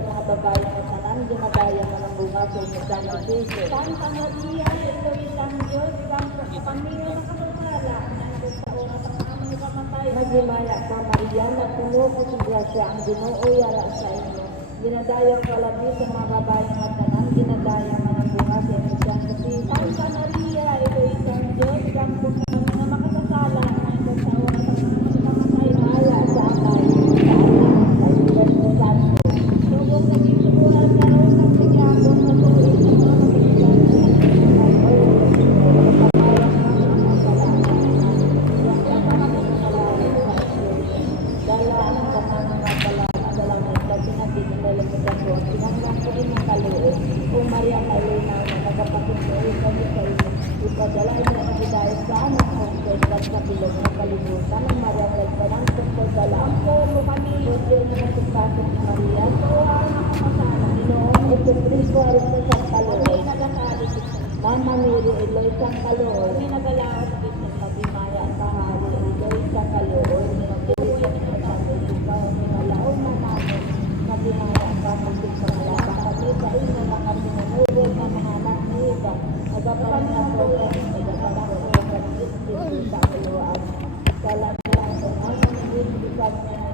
sa mga babae na tanan, ginagaya mo ng bunga sa inyong Santo Cristo. Santa Maria, ito isang Diyos, pamilya na kasasala, sa oras ang aming kamatay. Nagimaya ka, Maria, na puno ko sa grasya, ang Ginoo yara sa inyo. Ginadayang kalabi sa mga babae na tanan, ginadayang mo ng bunga sa inyong Santo Cristo. Santa Maria, ito isang Diyos, kampong kami na makasasala, sa oras ang aming kamatay. Maya sa amay, sa anak, sa Espiritu Santo. Tugong naging suburan ka rin sa sigyapon na tuwid sa mga kapitilan sa nagsisimay o kapatayan ng mga salata. Yung kapatid ng salata sa Espiritu. Dala ang kamang mga salata sa langit na pinagdinilalamutan ko, sinanglang ko rin ng kaluo. Kung Maria Kalinaw na nagapatuloy kami sa iyo, ipadala niya ang hidayat sa anak mong kailan sa bilog ng kalibutan ng Maria Kalinaw tungkol sa lampo mo kami. Diyan na nagpapasok ni Maria. So, ang makakasala, Ginoong Jesucristo aron sa San Calooy. Nagasalit Mama Mary, Eloy San Calooy. Minagalaot din ng Magimaya at Kahali, Eloy San Calooy. Minagalaot din ng Santo Ikaw, minalaon na namin. Magimaya at Pamagin sa malabang kami sa inyo mga pinanubol na mga anak ni Eva. Nagaparan na po yan, nagaparan po yan, Kristi sa kaluwaan. Salamat po ang nangyayon niya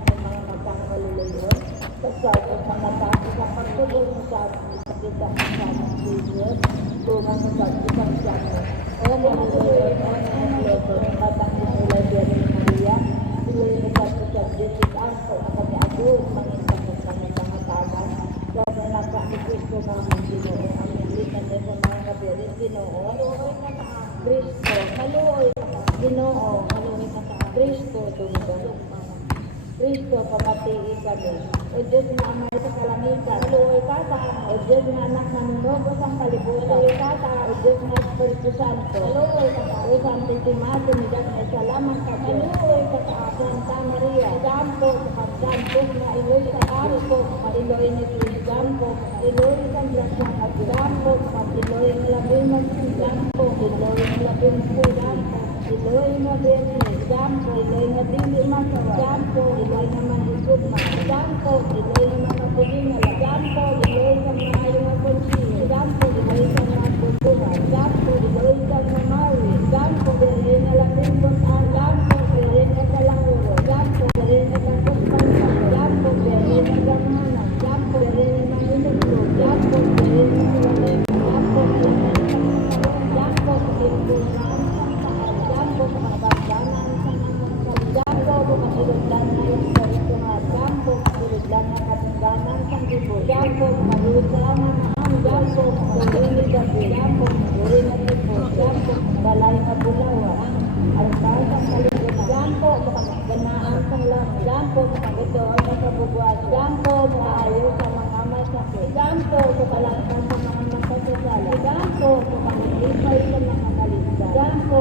ng mga magkakaluluyon. Sa pagkakatapo sa pagtulong mo sa amin sa kita sa Jesus, tungang mo sa isang siyamo. O Manuloy, o Manuloy, batang Nicola Jenny Maria, tuloy mo sa isang Jesus, ang pagkakatapo, mangisang mo sa mga tangan, sa nagkakikis ko namin Ginoo, ang militan na sa mga kabirin, Ginoo, Kristo, haluoy, Ginoo, haluoy ka sa Kristo, tunggang Kristo, pamatiin kami. O Diyos na amay sa kalangitan, haluoy ka sa amin. O Diyos na anak na nunobos ang kalibutan, haluoy ka sa amin. O Diyos na Espiritu Santo, haluoy ka sa amin. O Santo Timado, nilang may salamat ka, haluoy ka sa amin. Santa Maria, Gampo, Santo na iloy sa Gampo, Iloy ni Cristo, Gampo, Iloy sa Grasya, Gampo, Iloy ang labing Gampo, Iloy ang labing Gampo, Iloy na Benes, Gampo, Iloy na Dili Masawa, Gampo, Iloy na Manisip, Gampo, Iloy na Makapulingal, Gampo, Iloy sa Maayong Aponsiyo, Gampo, Iloy sa Maputuhan, Gampo, Iloy sa Mamawi, Gampo, Iloy na Lapimbot, Gampo, Iloy na Kalanguro, Gampo, Iloy na Kakuspanga, Gampo, Iloy na Gamanan, Gampo, Iloy na Manginuglo, Gampo, Iloy na Siwalay, Gampo, Iloy na Gampo, Iloy na Gampo, makabagdanan sa mga Gampo, makilugdan na Espiritu nga Gampo, makilugdan na katungganan sa libro Gampo, makilugdan na Gampo, makilugdan na Gampo, makilugdan na libro Gampo, balay na bulawa altar sa kalibutan Gampo, makaganahan sa lang Gampo, makagitoon na sa bubuan Gampo, makaayo sa mga masakit Gampo, makalangkan sa mga magkasasala Gampo, makalipay sa mga kaligtan Gampo,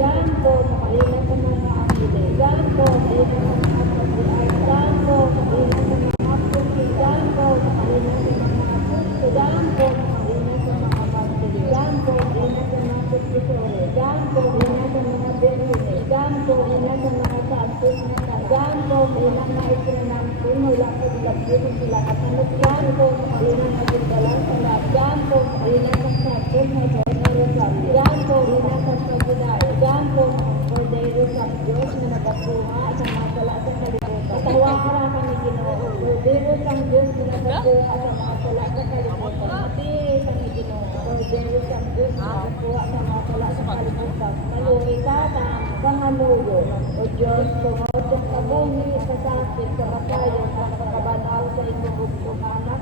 Gampo, makalinan sa mga amili. Gampo, makalinan sa mga pagbuhay. Gampo, makalinan sa mga apusi. Gampo, makalinan sa mga apusi. Gampo, makalinan sa mga pagtili. Gampo, makalinan sa mga pagtitore. Gampo, makalinan sa mga birhine. Gampo, makalinan sa mga santos na sana. Gampo, makalinan na isinanampun. Wala ko ilagin sila at anong Gampo, makalinan na gindalang sa lahat. Gampo, makalinan sa santos na sa Rosario. Gampo, makalinan sa pagbuday. Gampo, Cordero sa Diyos na nagapuha sa masala sa kalibutan. Katawara kami Ginoo. Cordero sa Diyos na nagapuha sa masala sa kalibutan. Mati kami Ginoo. Cordero sa Diyos na nagapuha sa masala sa kalibutan. Maluhi ka sa pangaluyo. O Diyos, tungod sa kabungi, sa sakit, sa matayo, sa nakakabanaw sa inyong anak.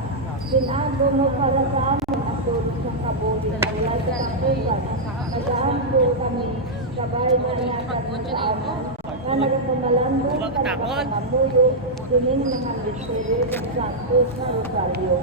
Sinago mo para sa amin ang tulong sa kabuli na wala sa kapugan. Nagaan po kami sabay na niyakad mo sa amin, na nagpamalandong sa nagpamamuyo, sining mga listerio ng Santos na Rosario.